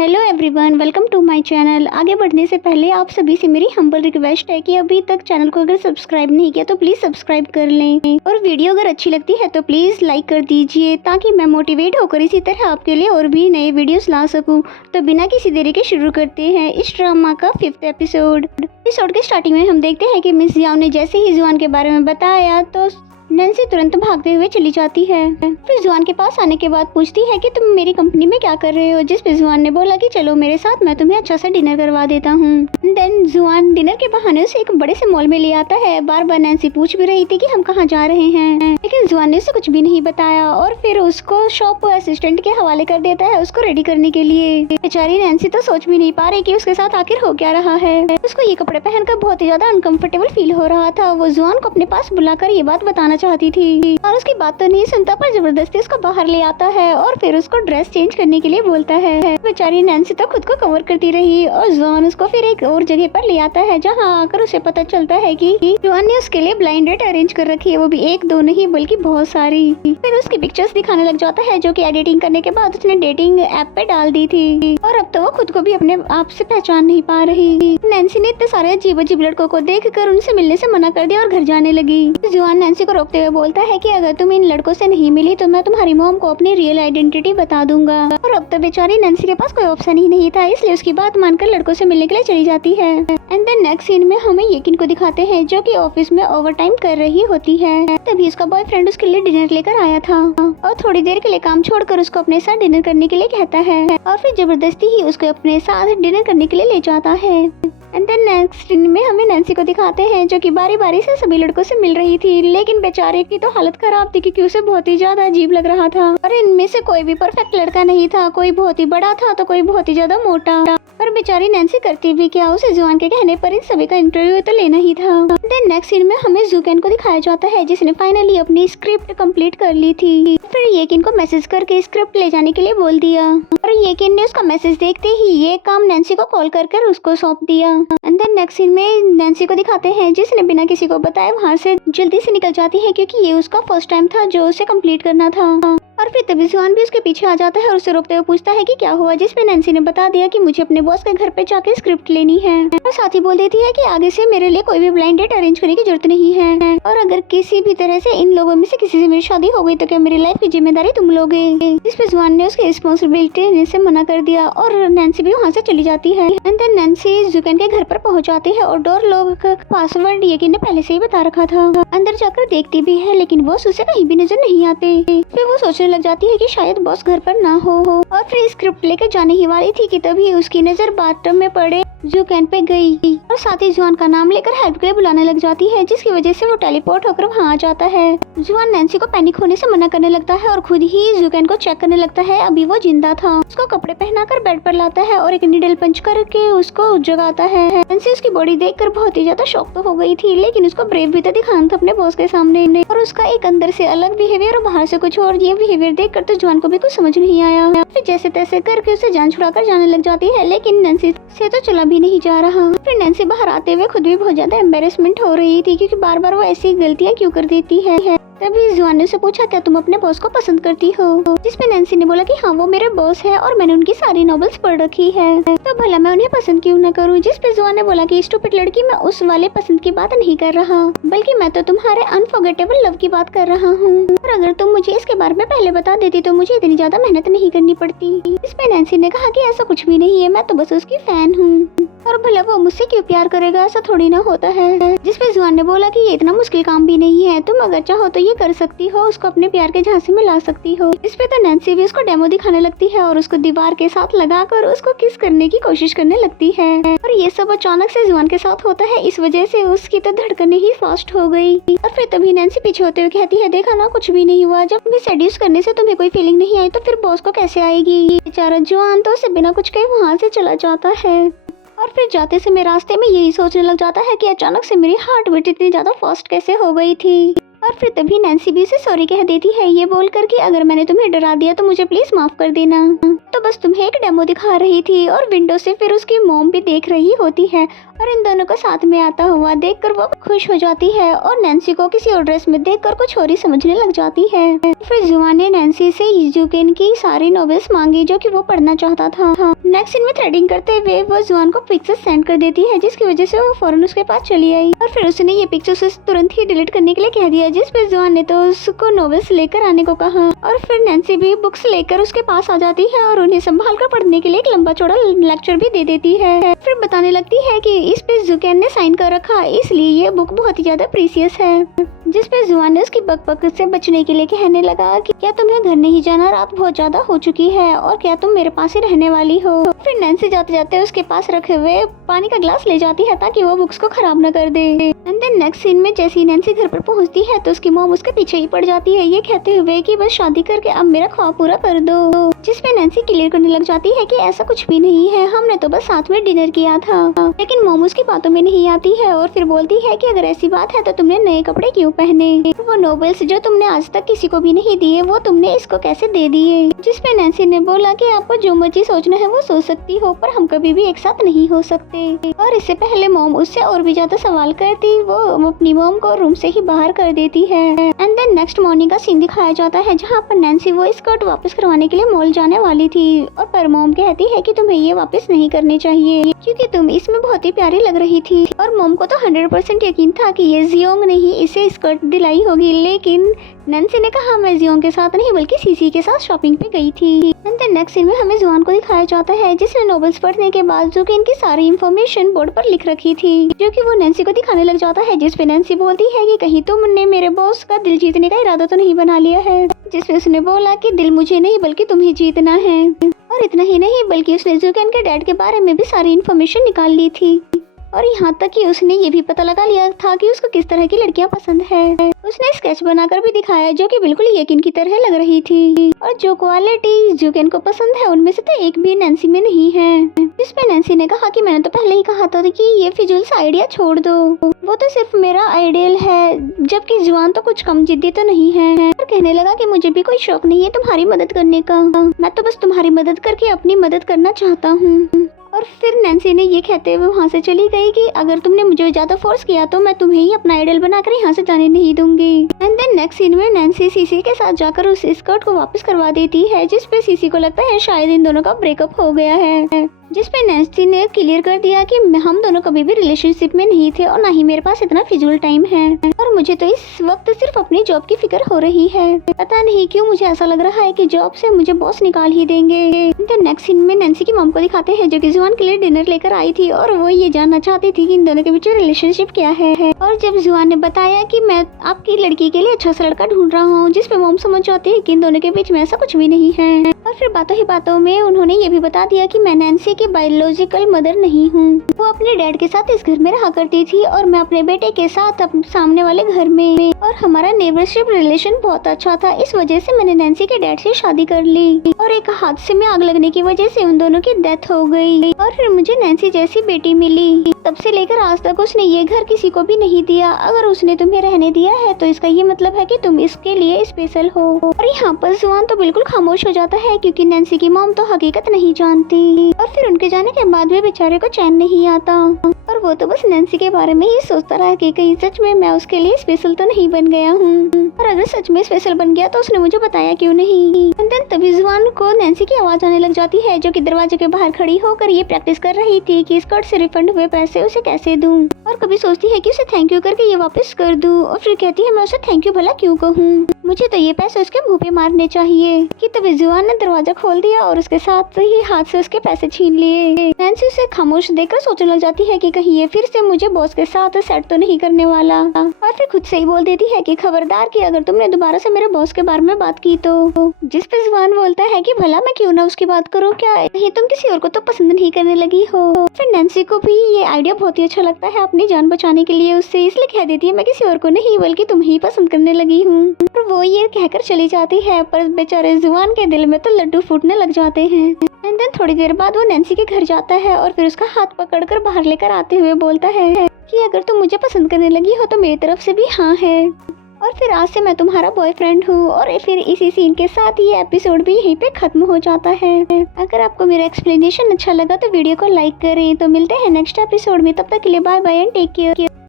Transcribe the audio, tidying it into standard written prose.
Hello everyone, welcome to my channel. आगे बढ़ने से पहले आप सभी से मेरी हम्बल रिक्वेस्ट है कि अभी तक चैनल को अगर सब्सक्राइब नहीं किया तो प्लीज़ सब्सक्राइब कर लें और वीडियो अगर अच्छी लगती है तो प्लीज़ लाइक कर दीजिए ताकि मैं मोटिवेट होकर इसी तरह आपके लिए और भी नए वीडियोस ला सकूं। तो बिना किसी देरी के शुरू करते हैं इस ड्रामा का 5th एपिसोड। एपिसोड के स्टार्टिंग में हम देखते हैं कि मिस जियाओ ने जैसे ही जुआन के बारे में बताया तो नैन्सी तुरंत भागते हुए चली जाती है। फिर जुआन के पास आने के बाद पूछती है कि तुम मेरी कंपनी में क्या कर रहे हो, जिस पे जुआन ने बोला कि चलो मेरे साथ, मैं तुम्हें अच्छा सा डिनर करवा देता हूँ। देन जुआन डिनर के बहाने उसे एक बड़े से मॉल में ले आता है। बार बार नैन्सी पूछ भी रही थी कि हम कहाँ जा रहे हैं, लेकिन जुआन ने उसे कुछ भी नहीं बताया और फिर उसको शॉप असिस्टेंट के हवाले कर देता है उसको रेडी करने के लिए। बेचारी नैन्सी तो सोच भी नहीं पा रही कि उसके साथ आखिर हो क्या रहा है। उसको ये कपड़े पहनकर बहुत ही ज्यादा अनकंफर्टेबल फील हो रहा था। वो जुआन को अपने पास बुलाकर ये बात बताना चाहती थी और उसकी बात तो नहीं सुनता, पर जबरदस्ती उसको बाहर ले आता है और फिर उसको ड्रेस चेंज करने के लिए बोलता है। बेचारी नैन्सी तो खुद को कवर करती रही और जुआन उसको फिर एक और जगह पर ले आता है जहाँ आकर उसे पता चलता है कि जुआन ने उसके लिए ब्लाइंड डेट अरेंज कर रखी है, वो भी एक दो नहीं बल्कि बहुत सारी। फिर उसकी पिक्चर्स दिखाने लग जाता है जो कि एडिटिंग करने के बाद उसने डेटिंग ऐप पे डाल दी थी और अब तो वो खुद को भी अपने आप से पहचान नहीं पा रही। नैन्सी ने इतने सारे अजीब अजीब लड़कों को देखकर उनसे मिलने से मना कर दिया और घर जाने लगी। जुआन नैन्सी को रोकते हुए बोलता है कि अगर तुम इन लड़कों से नहीं मिली तो मैं तुम्हारी मॉम को अपनी रियल आइडेंटिटी बता दूंगा। और अब तो बेचारी नैन्सी के पास कोई ऑप्शन ही नहीं था, इसलिए उसकी बात मानकर लड़कों से मिलने के लिए चली जाती है। एंड देन नेक्स्ट सीन में हमें येकिन को दिखाते हैं जो कि ऑफिस में ओवर टाइम कर रही होती है। तभी उसका बॉयफ्रेंड उसके लिए डिनर लेकर आया था और थोड़ी देर के लिए काम छोड़कर उसको अपने साथ डिनर करने के लिए कहता है और फिर जबरदस्ती ही उसको अपने साथ डिनर करने के लिए ले जाता है। एंड देन नेक्स्ट सीन में हमें नैन्सी को दिखाते हैं जो कि बारी बारी से सभी लड़कों से मिल रही थी, लेकिन बेचारे की तो हालत खराब थी क्योंकि उसे बहुत ही ज्यादा अजीब लग रहा था और इनमें से कोई भी परफेक्ट लड़का नहीं था। कोई बहुत ही बड़ा था तो कोई बहुत ही ज्यादा मोटा। पर बेचारी नैन्सी करती भी क्या, उसे जुआन के कहने पर इन सभी का इंटरव्यू तो लेना ही था। देन नेक्स्ट सीन में हमें जुकेन को दिखाया जाता है जिसने फाइनली अपनी स्क्रिप्ट कंप्लीट कर ली थी। फिर येकिन को मैसेज करके स्क्रिप्ट ले जाने के लिए बोल दिया और येकिन ने उसका मैसेज देखते ही ये काम नैन्सी को कॉल कर उसको सौंप दिया। एंड देन नेक्स्ट सीन में नैन्सी को दिखाते हैं जिसने बिना किसी को बताए वहाँ से जल्दी से निकल जाती है क्योंकि ये उसका फर्स्ट टाइम था जो उसे कंप्लीट करना था। और फिर तभी जुआन भी उसके पीछे आ जाता है और उसे रोकते हुए पूछता है कि क्या हुआ, जिसपे नैन्सी ने बता दिया कि मुझे अपने बॉस के घर पे जाके स्क्रिप्ट लेनी है और साथ ही बोल देती है कि आगे से मेरे लिए कोई भी ब्लाइंड डेट अरेंज करने की जरूरत नहीं है और अगर किसी भी तरह से इन लोगों में से किसी से मेरी शादी हो गई तो क्या मेरी लाइफ की जिम्मेदारी तुम लोगे। जिसपे जुआन ने उसकी रिस्पॉन्सिबिलिटी लेने से मना कर दिया और नैन्सी भी वहाँ से चली जाती है। एंड देन नैन्सी जुकेन के घर पर पहुँच जाती है और डोर लॉक का पासवर्ड येकिन ने पहले से ही बता रखा था। अंदर जाकर देखती भी है लेकिन बॉस उसे कहीं भी नजर नहीं आते। फिर वो सोचने लग जाती है कि शायद बॉस घर पर ना हो और फिर स्क्रिप्ट लेकर जाने ही वाली थी कि तभी उसकी नजर बाथटब में पड़े जुकेन पे गई और साथ ही जुआन का नाम लेकर हेल्प के लिए बुलाने लग जाती है जिसकी वजह से वो टेलीपोर्ट होकर वहाँ आ जाता है। जुआन नैन्सी को पैनिक होने से मना करने लगता है और खुद ही जुकेन को चेक करने लगता है। अभी वो जिंदा था, उसको कपड़े पहनाकर बेड पर लाता है और एक नीडल पंच करके उसको जगाता है। नैन्सी उसकी बॉडी देखकर बहुत ही ज्यादा शॉक तो हो गई थी, लेकिन उसको ब्रेव भी तो दिखाना था अपने बॉस के सामने और उसका एक अंदर से अलग बिहेवियर और बाहर से कुछ और। ये बिहेवियर देखकर तो जुआन को भी कुछ समझ नहीं आया। फिर जैसे तैसे करके उसे जान छुड़ाकर जाने लग जाती है, लेकिन नैन्सी से तो चला भी नहीं जा रहा। फिर नैन्सी बाहर आते हुए खुद भी बहुत ज्यादा एम्बेरसमेंट हो रही थी क्योंकि बार बार वो ऐसी गलतियां क्यों कर देती है। तभी जुआन ने उसे पूछा क्या तुम अपने बॉस को पसंद करती हो, जिसपे नैन्सी ने बोला कि हाँ वो मेरे बॉस है और मैंने उनकी सारी नॉवेल्स पढ़ रखी है, तो भला मैं उन्हें पसंद क्यों न करूँ। जिसपे जुआन ने बोला कि स्टूपिड लड़की, मैं उस वाले पसंद की बात नहीं कर रहा बल्कि मैं तो तुम्हारे अनफॉरगेटेबल लव की बात कर रहा हूँ और अगर तुम मुझे इसके बारे में पहले बता देती तो मुझे इतनी ज्यादा मेहनत नहीं करनी पड़ती। जिसपे नैन्सी ने कहा कि ऐसा कुछ भी नहीं है, मैं तो बस उसकी फैन हूँ और भला वो मुझसे क्यों प्यार करेगा, ऐसा थोड़ी ना होता है। जिसपे जुआन ने बोला कि ये इतना मुश्किल काम भी नहीं है, तुम अगर चाहो तो ये कर सकती हो, उसको अपने प्यार के झांसे में ला सकती हो। इस पे तो नैन्सी भी उसको डेमो दिखाने लगती है और उसको दीवार के साथ लगाकर उसको किस करने की कोशिश करने लगती है और ये सब अचानक से जुआन के साथ होता है, इस वजह से उसकी तो धड़कनें ही फास्ट हो गई। और फिर तभी नैन्सी पीछे होते हुए कहती है देखा ना कुछ भी नहीं हुआ, जब भी सेड्यूस करने से तुम्हें कोई फीलिंग नहीं आई तो फिर बॉस को कैसे आएगी। बेचारा जुआन तो उसे बिना कुछ कहे वहाँ से चला जाता है और फिर जाते समय रास्ते में यही सोचने लग जाता है कि अचानक से मेरी हार्ट बीट इतनी ज्यादा फास्ट कैसे हो गई थी। और फिर तभी नैन्सी भी उसे सॉरी कह देती है, ये बोल कर कि अगर मैंने तुम्हें डरा दिया तो मुझे प्लीज माफ कर देना। तो बस तुम्हें एक डेमो दिखा रही थी। और विंडो से फिर उसकी मॉम भी देख रही होती है और इन दोनों को साथ में आता हुआ देखकर वो खुश हो जाती है और नैन्सी को किसी और ड्रेस में देखकर कुछ और ही समझने लग जाती है। फिर जुआन ने नैन्सी से इजुकेन की सारी नॉवेल्स मांगी जो कि वो पढ़ना चाहता था। नेक्स्ट सीन में थ्रेडिंग करते हुए वो जुआन को पिक्चर्स सेंड कर देती है, जिसकी वजह से वो फौरन उसके पास चली आई और फिर उसने ये पिक्चर्स तुरंत ही डिलीट करने के लिए कह दिया, जिस पे जुआन ने तो उसको नॉवेल्स लेकर आने को कहा। और फिर नैन्सी भी बुक्स लेकर उसके पास आ जाती है और उन्हें संभाल कर पढ़ने के लिए एक लंबा चौड़ा लेक्चर भी दे देती है। फिर बताने लगती है कि इस पे जुकेन ने साइन कर रखा, इसलिए ये बुक बहुत ही ज्यादा प्रीसियस है। जिस पे जुआन ने उसकी बकबक से बचने के लिए कहने लगा कि क्या तुम्हें घर नहीं जाना, रात बहुत ज्यादा हो चुकी है और क्या तुम मेरे पास ही रहने वाली हो। फिर नैन्सी जाते जाते उसके पास रखे हुए पानी का ग्लास ले जाती है ताकि वो बुक्स को खराब न कर दे। एंड देन नेक्स्ट सीन में जैसे ही नैन्सी घर पर पहुंचती है तो उसकी मॉम उसके पीछे ही पड़ जाती है, ये कहते हुए कि बस शादी करके अब मेरा ख्वाब पूरा कर दो। जिसपे नैन्सी क्लियर करने लग जाती है कि ऐसा कुछ भी नहीं है, हमने तो बस साथ में डिनर किया था। लेकिन मॉम उसकी बातों में नहीं आती है और फिर बोलती है कि अगर ऐसी बात है तो तुमने नए कपड़े क्यों पहने, वो नोवेल्स जो तुमने आज तक किसी को भी नहीं दिए वो तुमने इसको कैसे दे दिए। जिसपे नैन्सी ने बोला कि आपको जो मर्जी सोचना है वो सोच सकती हो, पर हम कभी भी एक साथ नहीं हो सकते। और इससे पहले मॉम उससे और भी ज्यादा सवाल करती, वो अपनी मॉम को रूम से ही बाहर कर देती है। एंड देन नेक्स्ट मॉर्निंग का सीन दिखाया जाता है जहाँ पर नैन्सी वो स्कर्ट वापस करवाने के लिए मॉल जाने वाली थी और पर मॉम कहती है कि तुम्हें ये वापस नहीं करनी चाहिए क्योंकि तुम इसमें बहुत ही प्यारी लग रही थी। और मॉम को तो 100% यकीन था कि ये जियोंग ने ही इसे स्कर्ट दिलाई होगी, लेकिन नैन्सी ने कहा मैं जियोंग के साथ नहीं बल्कि सीसी के साथ शॉपिंग पे गई थी। एंड देन नेक्स्ट सीन में हमें जुआन को दिखाया जाता है जिसने नॉवेल्स पढ़ने के बाद जो कि इनकी सारी इन्फॉर्मेशन बोर्ड पर लिख रखी थी, जो कि वो नैन्सी को दिखाने लग जाता है। जिसपे नैन्सी बोलती है कि कहीं तुमने मेरे बॉस का दिल जीतने का इरादा तो नहीं बना लिया है। जिसपे उसने बोला कि दिल मुझे नहीं बल्कि तुम्हें जीतना है। और इतना ही नहीं बल्कि उसने जुकेन के डैड के बारे में भी सारी इन्फॉर्मेशन निकाल ली थी और यहाँ तक कि उसने ये भी पता लगा लिया था कि उसको किस तरह की लड़कियां पसंद है। उसने स्केच बनाकर भी दिखाया जो कि बिल्कुल यकीन की तरह लग रही थी और जो क्वालिटी जुकेन को पसंद है उनमें से तो एक भी नैन्सी में नहीं है। जिसपे नैन्सी ने कहा कि मैंने तो पहले ही कहा था कि ये फिजूल सा आइडिया छोड़ दो, वो तो सिर्फ मेरा आइडियल है, जबकि जुआन तो कुछ कम जिद्दी तो नहीं है। और कहने लगा कि मुझे भी कोई शौक नहीं है तुम्हारी मदद करने का, मैं तो बस तुम्हारी मदद करके अपनी मदद करना चाहता हूँ। और फिर नैन्सी ने ये कहते हुए वहाँ से चली गई कि अगर तुमने मुझे ज्यादा फोर्स किया तो मैं तुम्हें ही अपना आइडल बनाकर यहाँ से जाने नहीं दूंगी। एंड देन नेक्स्ट सीन में नैन्सी सीसी के साथ जाकर उस स्कर्ट को वापस करवा देती है, जिसपे सीसी को लगता है शायद इन दोनों का ब्रेकअप हो गया है। जिसपे नैन्सी ने क्लियर कर दिया कि हम दोनों कभी भी रिलेशनशिप में नहीं थे और ना ही मेरे पास इतना फिजूल टाइम है और मुझे तो इस वक्त सिर्फ अपनी जॉब की फिक्र हो रही है। पता नहीं क्यों मुझे ऐसा लग रहा है कि जॉब से मुझे बॉस निकाल ही देंगे। तो नेक्स्ट सीन में नैन्सी की मॉम को दिखाते हैं जो कि जुआन के लिए डिनर लेकर आई थी और वो ये जानना चाहती थी कि इन दोनों के बीच रिलेशनशिप क्या है। और जब जुआन ने बताया कि मैं आपकी लड़की के लिए अच्छा सा लड़का ढूंढ रहा हूँ, जिसपे मॉम समझ जाती है कि इन दोनों के बीच में ऐसा कुछ भी नहीं है। और फिर बातों ही बातों में उन्होंने ये भी बता दिया कि मैं नैन्सी की बायोलॉजिकल मदर नहीं हूँ, वो अपने डैड के साथ इस घर में रहा करती थी और मैं अपने बेटे के साथ सामने वाले घर में, और हमारा नेबरशिप रिलेशन बहुत अच्छा था, इस वजह से मैंने नैन्सी के डैड से शादी कर ली और एक हादसे में आग लगने की वजह से उन दोनों की डेथ हो गई और फिर मुझे नैन्सी जैसी बेटी मिली। तब से लेकर आज तक उसने ये घर किसी को भी नहीं दिया, अगर उसने तुम्हें रहने दिया है तो इसका ये मतलब है कि तुम इसके लिए स्पेशल हो। और यहाँ पर जुआन तो बिल्कुल खामोश हो जाता है क्योंकि नैन्सी की मॉम तो हकीकत नहीं जानती और फिर उनके जाने के बाद भी बेचारे को चैन नहीं आता और वो तो बस नैन्सी के बारे में ही सोचता रहा कि कहीं सच में मैं उसके लिए स्पेशल तो नहीं बन गया हूँ, और अगर सच में स्पेशल बन गया तो उसने मुझे बताया क्यों नहीं। एंड देन तभी जुआन को नैन्सी की आवाज आने लग जाती है जो कि दरवाजे के बाहर खड़ी होकर ये प्रैक्टिस कर रही थी कि स्कर्ट से रिफंड हुए पैसे उसे कैसे दूं, और कभी सोचती है कि उसे थैंक यू करके ये वापस कर दूं और फिर कहती है मैं उसे थैंक यू भला क्यों कहूँ, मुझे तो ये पैसे उसके मुंह पे मारने चाहिए। कि तभी जुआन ने दरवाजा खोल दिया और उसके साथ ही हाथ से उसके पैसे छीन लिए। नैन्सी उसे खामोश देखकर सोचने लग जाती है कि कहीं ये फिर से मुझे बॉस के साथ सेट तो नहीं करने वाला, और फिर खुद से ही बोल देती है कि खबरदार कि अगर तुमने दोबारा से मेरे बॉस के बारे में बात की तो। जिस पे जुआन बोलता है कि भला मैं क्यों ना उसकी बात करूँ, क्या कहीं तुम किसी और को तो पसंद नहीं करने लगी हो। फिर नैन्सी को भी ये आइडिया बहुत ही अच्छा लगता है अपनी जान बचाने के लिए उससे, इसलिए कह देती है मैं किसी और को नहीं बल्कि तुम ही पसंद करने लगी हूँ। वो ये कहकर चली जाती है पर बेचारे जुआन के दिल में तो लड्डू फूटने लग जाते हैं। एंड देन थोड़ी देर बाद वो नैन्सी के घर जाता है और फिर उसका हाथ पकड़कर बाहर लेकर आते हुए बोलता है कि अगर तुम मुझे पसंद करने लगी हो तो मेरी तरफ से भी हाँ है। और फिर आज से मैं तुम्हारा बॉयफ्रेंड हूँ। और फिर इसी सीन के साथ ये एपिसोड भी यहीं पे खत्म हो जाता है। अगर आपको मेरा एक्सप्लेनेशन अच्छा लगा तो वीडियो को लाइक करें। तो मिलते हैं नेक्स्ट एपिसोड में, तब तक के लिए bye bye and take care.